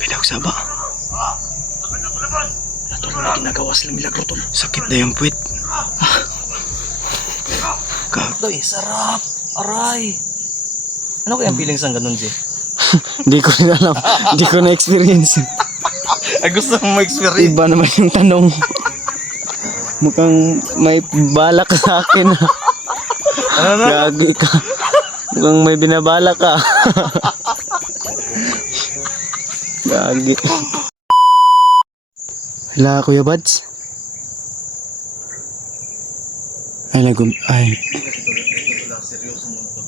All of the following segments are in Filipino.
Grabe daw saba. Tol, may ginagawa silang milagro, tol. Sakit na yung puwit. Doy, sarap. Aray. Ano kaya ang feelings ng ganun, Jay? Hindi ko rin alam. Hindi ko na-experience. Ay, gusto mo ma-experience? Iba naman yung tanong. Mukhang may balak ka sa akin. Ano na? Gagi ka. Mukhang may binabala ka. Gagi. Hala, Kuya Bads. Ay, ay. Seryoso mo to.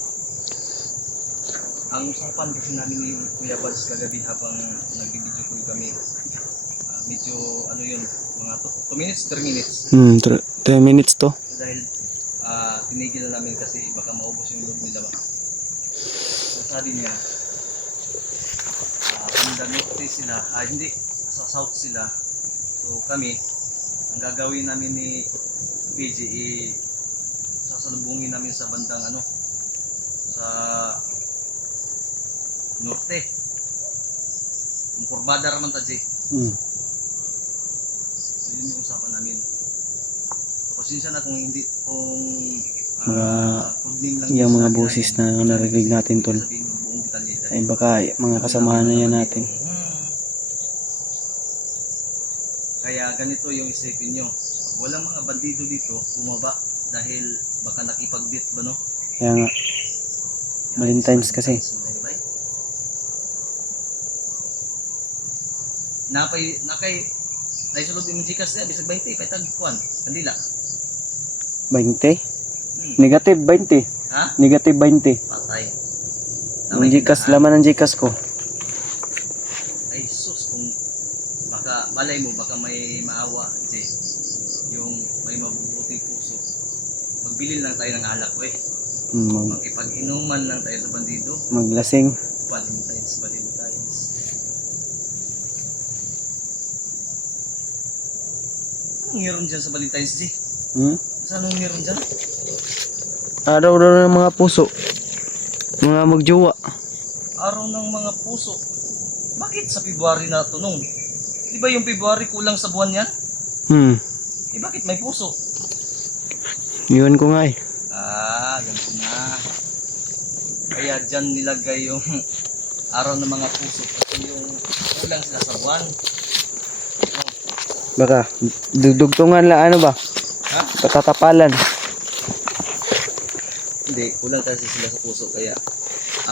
Ang usapan kasi namin ni Kuya Bads kagabi habang nag-video call kami, medyo ano yun, mga 2 minutes, 3 minutes. 10 minutes to. Dahil tinigil na namin kasi baka maubos yung loob nila. So, sabi niya, from the northeast sila, hindi, sa south sila. So kami, ang gagawin namin ni PG, sasalubungin namin sa bandang ano, sa norte. Ang kurbada raman ta, G. So yun yung usapan namin. So pasensya na kung hindi, kung yung mga boses na narinig natin, tol. Ay baka mga kasamahan na yan natin. Kaya ganito yung isipin nyo. Walang mga bandido dito bumaba dahil baka nakipag-date ba, no? Kaya nga. Valentine's kasi. Naisulod yung Gcash niya, bisag 20, paitag kuwan, kandila. 20? Negative 20. Ha? Negative 20. Patay. Ang Gcash, laman ng Gcash ko. Ay sus, kung baka, malay mo, baka may maawa, Jay. Yung may mabubuting puso. Magbili lang tayo ng alak, we. Magipag-inuman lang tayo sa bandido. Maglasing. Valentine's. Anong meron dyan sa Valentine's, Jay? Saan anong meron dyan? Araw daw ng mga puso. Mga magjowa. Araw ng mga puso. Bakit sa February na ito nung? Di ba yung February kulang sa buwan yan? Bakit may puso? Yun ko nga eh. Ganito na. Kaya dyan nilagay yung araw ng mga puso. Kasi yung kulang sila sa buwan. Baka dugtungan lang, ano ba? Ha? Patatapalan. Hindi, kulang kasi sila sa puso. Kaya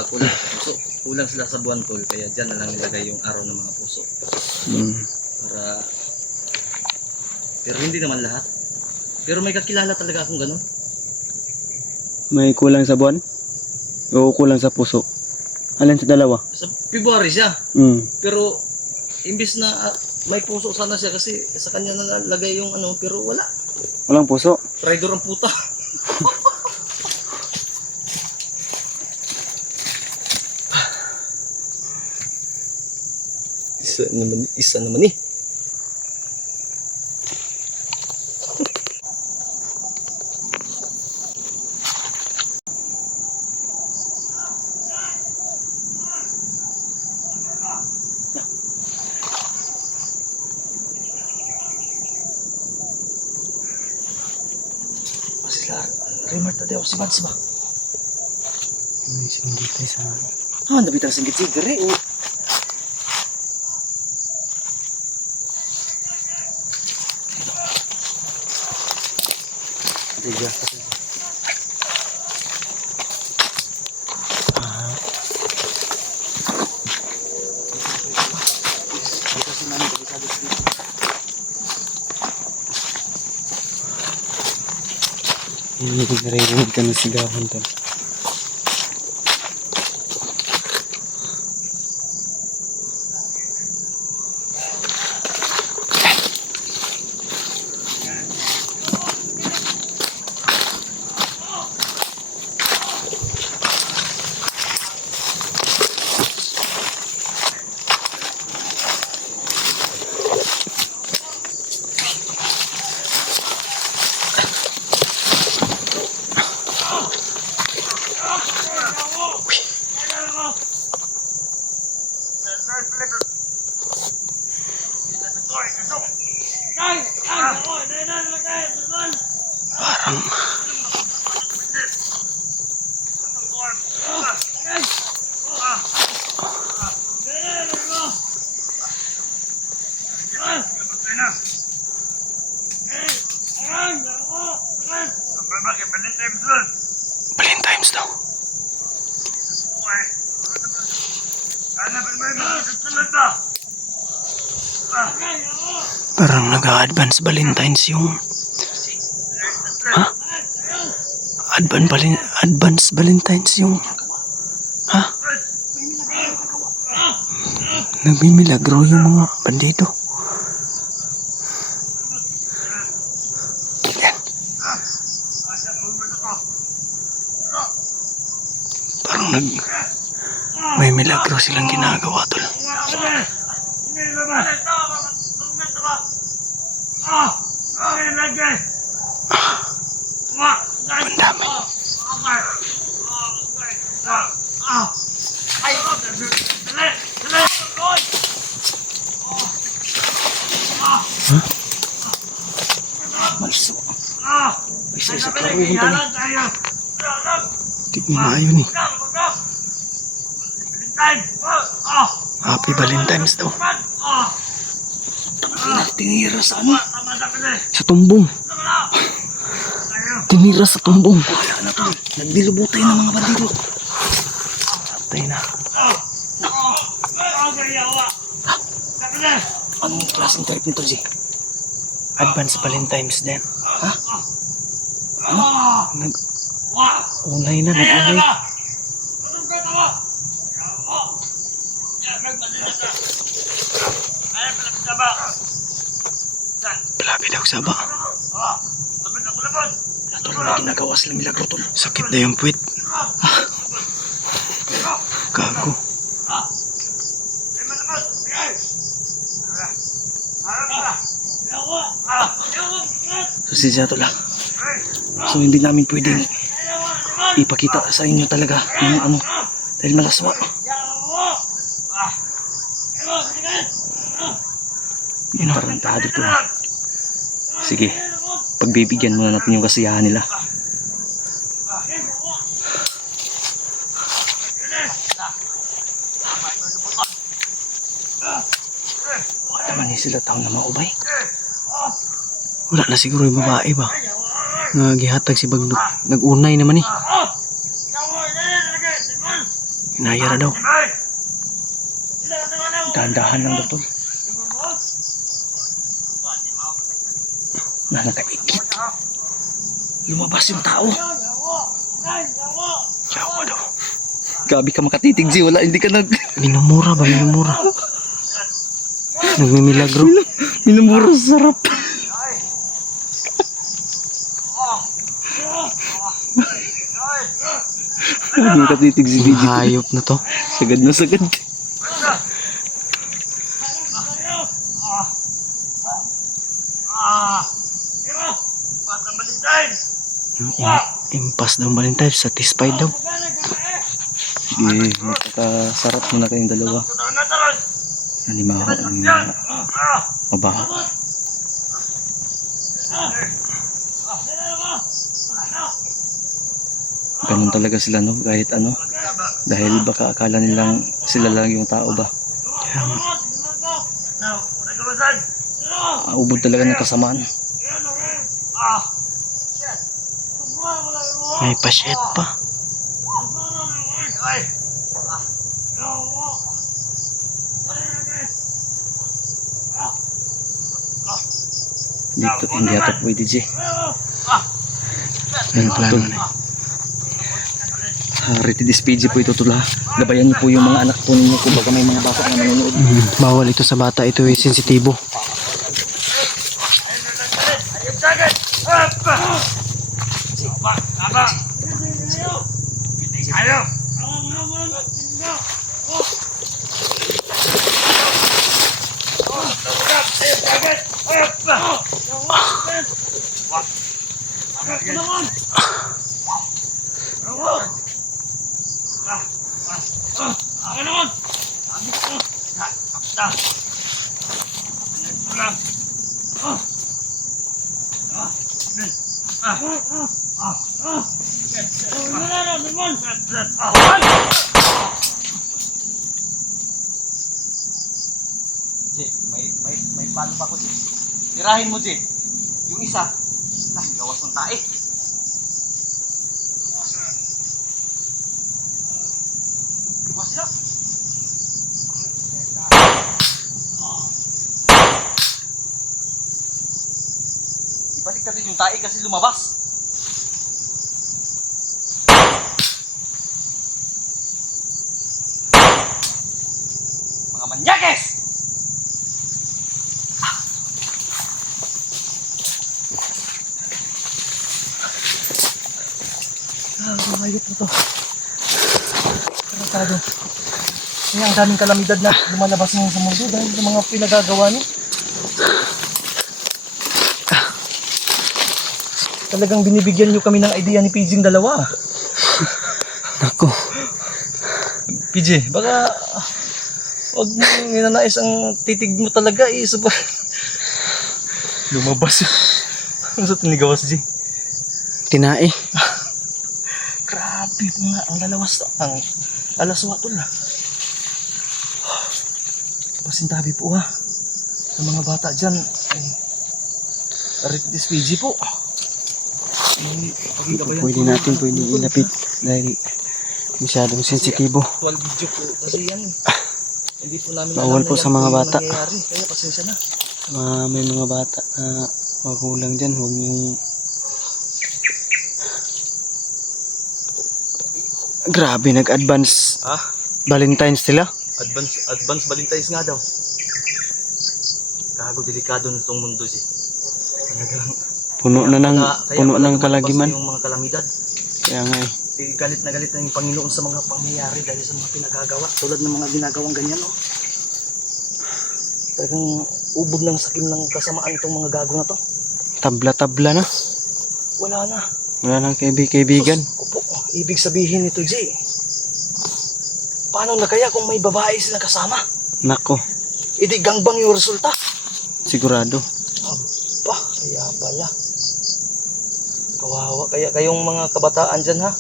kulang sa puso. Kulang sila sa buwan, tol. Kaya dyan na lang nilagay yung araw ng mga puso. Para, pero hindi naman lahat. Pero may kakilala talaga akong ganun. May kulang sa buwan? O kulang sa puso? Alin sa dalawa? Sa February siya. Pero imbis na may puso sana siya kasi sa kanya nalalagay yung ano, pero wala. Walang puso? Traidor ang puta. Isa naman eh. Sila, Rimar Tadeo, si Mads ba? May singgit tayo sa... Nabitang singgit-singgit rin. Tiga. Hindi narinig ka ng sigawan to. Parang Valentine's daw. Parang nag-advance Valentine's yung... Ha? Advance Valentine's yung... Ha? Nagmimilagro yung mga bandido. Yan. Parang may milagro silang ginagawa, tol. Ang dami. Malso. Isa-isa karuhon pa ni. Di mo maayo ni. Happy Valentine's daw. Tinira sa ano? Sa tumbong. Tinira sa tumbong. Wala na to. Nagdilubutay ng mga bandido. Patay na. Anong klaseng type nito, G? Advance Valentine's din. Ha? Ano? Unay na, nag-unay. Palabi daw saba. May ginagawa sila milagro, tol. Sakit na yung puwit. Gago. So siya to lang. So hindi namin pwedeng ipakita sa inyo talaga yung ano. Dahil malaswa. Yun ang tarantado to. Sige. Pagbibigyan muna natin yung kasiyahan nila. Wala naman sila tao na maubay. Wala na siguro yung babae ba? Gihatag si Bagdok. Nag-unay naman eh. Hinayara daw. Dahan-dahan lang daw, tol. Na nakaikit. Lumabas yung tao. Yawa daw. Gabi ka makatitig, G. Wala, hindi ka minumura ba? Minumura. Nagmimilagro. Minumura sa sarap. Hindi katitig si BG. Hayop na to. Sagad na sagad. Impas daw Valentine, satisfied daw. Sige, magkakasarap muna kayong dalawa. Animaho, mabaho. Ganun talaga sila, no? Kahit ano. Dahil baka akala nilang sila lang yung tao ba. Ubod talaga ng kasamaan. May pasyet pa. Hindi ito pwede, G. Ano plano na? Ready this PG po ito, tula. Gabayan niyo po yung mga anak po ninyo kung baka may mga bata na nanonood. Bawal ito sa bata. Ito ay sensitibo. Jay, may paano pa ako, Jay. Tirahin mo, Jay. Yung isa, gawas ng tae. Gawas sila. Ibalik natin yung tae kasi lumabas. Mga manyakes! Hayop na to. Tratado. Kaya ang daming kalamidad na lumalabas ngayon sa mundo dahil sa mga pinagagawa niyo. Talagang binibigyan niyo kami ng idea ni PJ dalawa. Nako. PJ, baka wag mo ninanais ang titig mo talaga eh. Lumabas. Ano sa tinigawas, G? Tinae. Grabe po nga, ang lalawas, ang alaswa tol na. Pasintabi po ha, sa mga bata dyan, ay, Aritis PG po. Pwede natin ilapit dahil masyadong sensitibo. Actual video po kasi yan. Hindi po namin bawal po sa mga bata. Kaya pasensya na. May mga bata na magulang dyan, huwag niyong... Grabe, nag-advance Valentine's sila. Advance Valentine's nga daw. Kago delikado na itong mundo, G. Talagang Puno ng kalagiman. Yung mga kalamidad. Kaya nga eh. Galit na galit na yung Panginoon sa mga pangyayari dahil sa mga pinagagawa. Tulad ng mga ginagawang ganyan, oh. Talagang ubod ng sakim ng kasamaan itong mga gago na to. Tabla-tabla na. Wala na. Wala nang kaibigan. Kupo, ibig sabihin nito, Jay. Paano na kaya kung may babae silang kasama? Nako. Hindi gangbang yung resulta. Sigurado. Aba, kaya pala. Kawawa kaya kayong mga kabataan dyan, ha?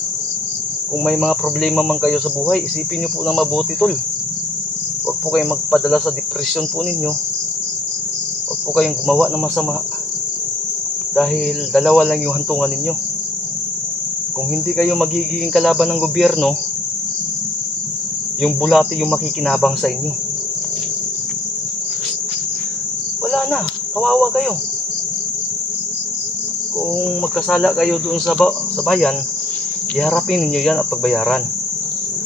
Kung may mga problema man kayo sa buhay, isipin nyo po na mabuti, tol. Huwag po kayong magpadala sa depression po ninyo. Huwag po kayong gumawa ng masama. Dahil dalawa lang yung hantungan ninyo. Kung hindi kayo magiging kalaban ng gobyerno, yung bulati yung makikinabang sa inyo. Wala na, kawawa kayo. Kung magkasala kayo doon sa bayan, iharapin niyo yan at pagbayaran.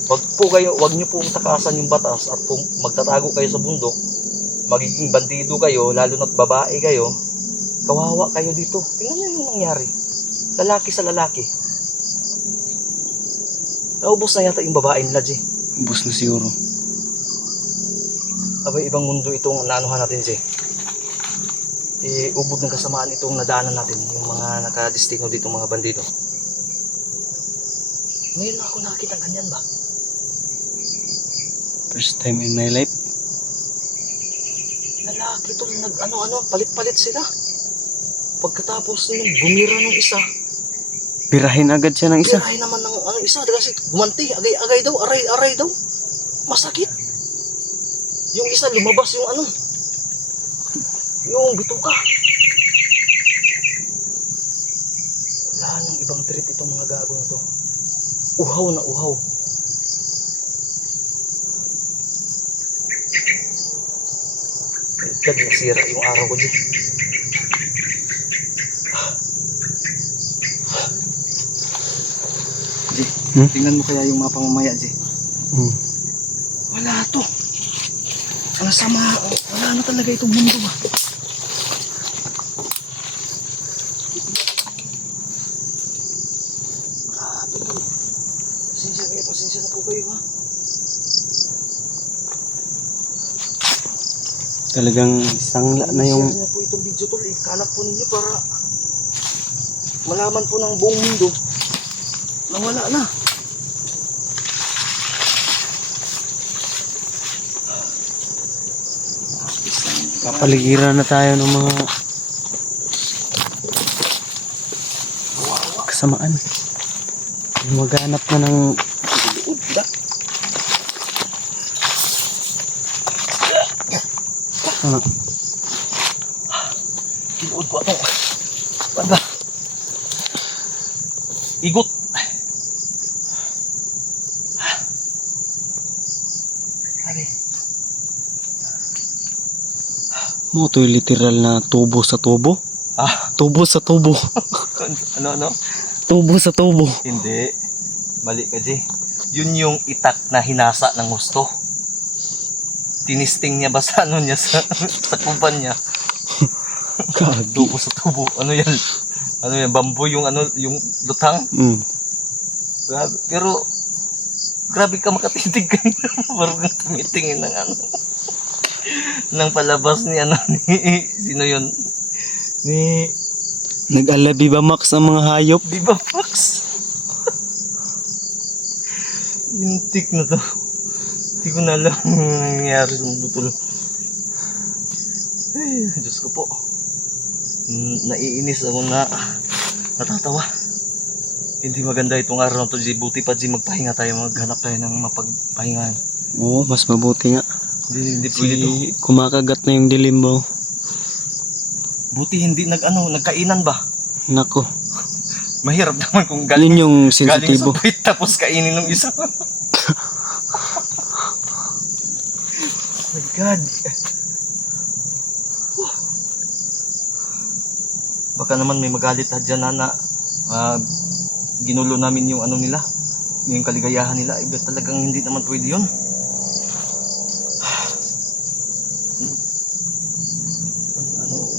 Wag niyo pong takasan yung batas at magtatago kayo sa bundok, magiging bandido kayo, lalo na't babae kayo, kawawa kayo dito. Tingnan niyo yung nangyari. Lalaki sa lalaki. Naubos na yata yung babae nila, G. Ubus na siguro. Abay, ibang mundo itong naanuhan natin, G. Ubod ng kasamaan itong nadaanan natin, yung mga nakadestino dito, mga bandido. Ngayon na ako nakakita ganyan ba? First time in my life. Lalaki to, palit-palit sila. Pagkatapos nung gumira ng isa, Pirahin agad siya ng isa. pirahin naman ng isa, kasi gumanti, agay-agay daw, aray-aray daw. Masakit. Yung isa lumabas yung bituka. Wala nang ibang trip itong mga gagong to. Uhaw na uhaw. God, nasira yung araw ko, G. Tingnan mo kaya yung mapa mamaya, G. Wala to. Ang sama, wala na talaga itong mundo ba. Grabe. Pasensya na po kayo, ha. Talagang sangla na yung... Share niyo po itong video, tol. Ikalat po ninyo para malaman po ng buong mundo na wala na. Kapaligiran na tayo ng mga kasamaan. Maghanap na ng ano? Kinuod po atong. Banda. Igot. Sabi. Mo to literal na tubo sa tubo. Tubo sa tubo. Ano? Tubo sa tubo. Hindi. Mali ka, Jay. Yun yung itak na hinasa ng gusto. Tinisting niya ba sa ano niya, sa kuban niya. Tubo sa tubo. Ano yan? Ano yan? Bamboo yung ano, yung lutang. Grabe. Pero, grabe ka makatitig ka na. Parang tumitingin ng ano. Ng palabas ni ano, ni, sino yun? Ni, Nag-alabi ba Max ang mga hayop? di ba Max? Lintik na to. Hindi ko na alam ang nangyayari sa mundo tol. Ay, Diyos ko po. Naiinis ako na natatawa. Hindi maganda itong araw na to, G. Buti pa, G, magpahinga tayo. Maghanap tayo ng mapagpahingahan. Oo, mas mabuti nga. Hindi pwede to. Kumakagat na yung dilim mo. Buti hindi nagkainan ba? Nako. Mahirap naman kung Yun yung galing sa sensitibo. puwit tapos kainin ng isa. Oh my God. Baka naman may magalit na dyan na ginulo namin yung ano nila, yung kaligayahan nila. Iba talagang hindi naman pwede yun.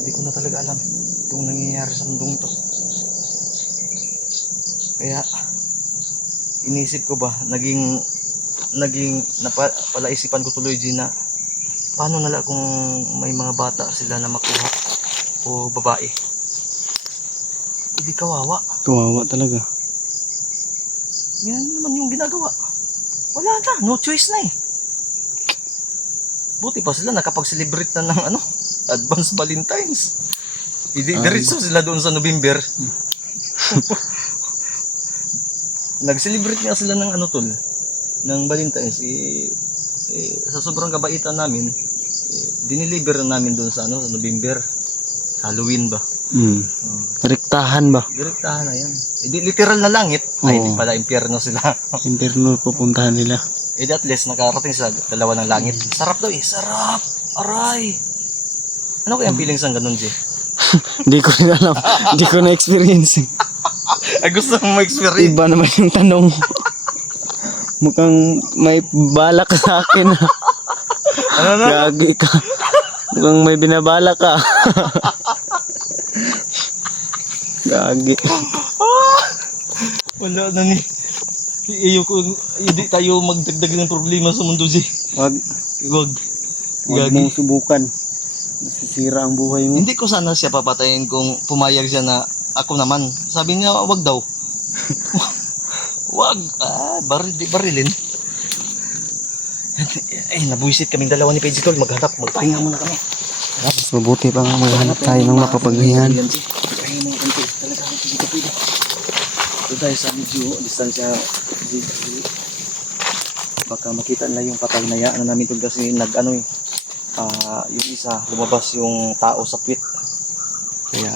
Hindi ko na talaga alam itong nangyayari sa mundong ito. Kaya inisip ko ba, naging napalaisipan ko tuloy, Gina, paano nala kung may mga bata sila na makuha o babae? Hindi kawawa. Kawawa talaga. Yan naman yung ginagawa. Wala na, no choice na eh. Buti pa sila nakapag-celebrate na ng ano, Advance Valentine's. Diretso sila doon sa November. Nag-celebrate nga sila ng ano tol, ng Valentine's. Sa sobrang kabaitan namin, dineliver na namin doon sa ano, sa November. Sa Halloween ba? Rektahan ba? Direktahan na yan. Literal na langit. Ay, hindi Oo. pala, impyerno sila. Impyerno pupuntahan nila. At least nakarating sa dalawa ng langit. Sarap daw eh, sarap! Aray! Ano kaya ang feelings ng ganun, Jay? Hindi ko rin alam. Hindi ko na-experience. Ay, gusto mong ma-experience. Iba naman yung tanong. Mukhang may balak ka sa akin. Ano? Gagi ka. Mukhang may binabala ka. Gagi. Wala na ni. Hindi tayo magdagdag ng problema sa mundo, Jay. Wag Huwag. mong subukan. Masisira ang buhay mo. Hindi ko sana siya papatayin kung pumayag siya na ako naman. Sabi niya, wag daw. Wag. Barilin. Ay, nabuisit kaming dalawa ni Pedro Tol. Magpahinga muna kami. Mas mabuti pa nga maghanap tayo ng mapapaghingan. Pahinga muna kami. Talaga, hindi ka pwede. Ito tayo sa medyo distansya. Baka makita nila yung patay na yan namin tol kasi yung isa lumabas yung tao sa puwit. Kaya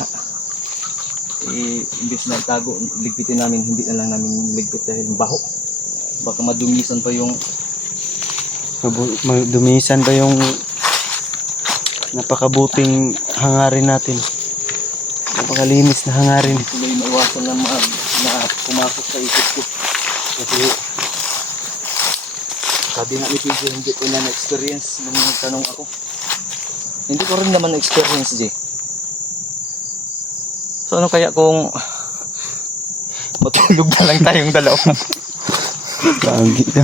imbes na itago, ligpitin namin, hindi na lang namin ligpit dahil baho. Baka madumisan pa yung Dumisan pa yung napakabuting hangarin natin. Napakalinis na hangarin. tuloy maiwasan na pumasok sa isip ko. Kasi sabi nga ni PJ, hindi ko na na-experience nung nagtanong ako. Hindi ko rin naman na-experience, J. So ano kaya kung matulog na lang tayong dalawa? Gagi ka.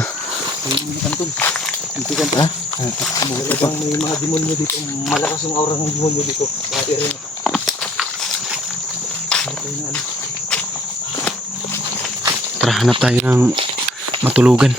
Hindi kantol. Hindi kantol. Ha? Talagang may mga demonyo dito. Malakas yung aura ng demonyo dito. Kaya rin. Tara, hanap tayo ng matulugan.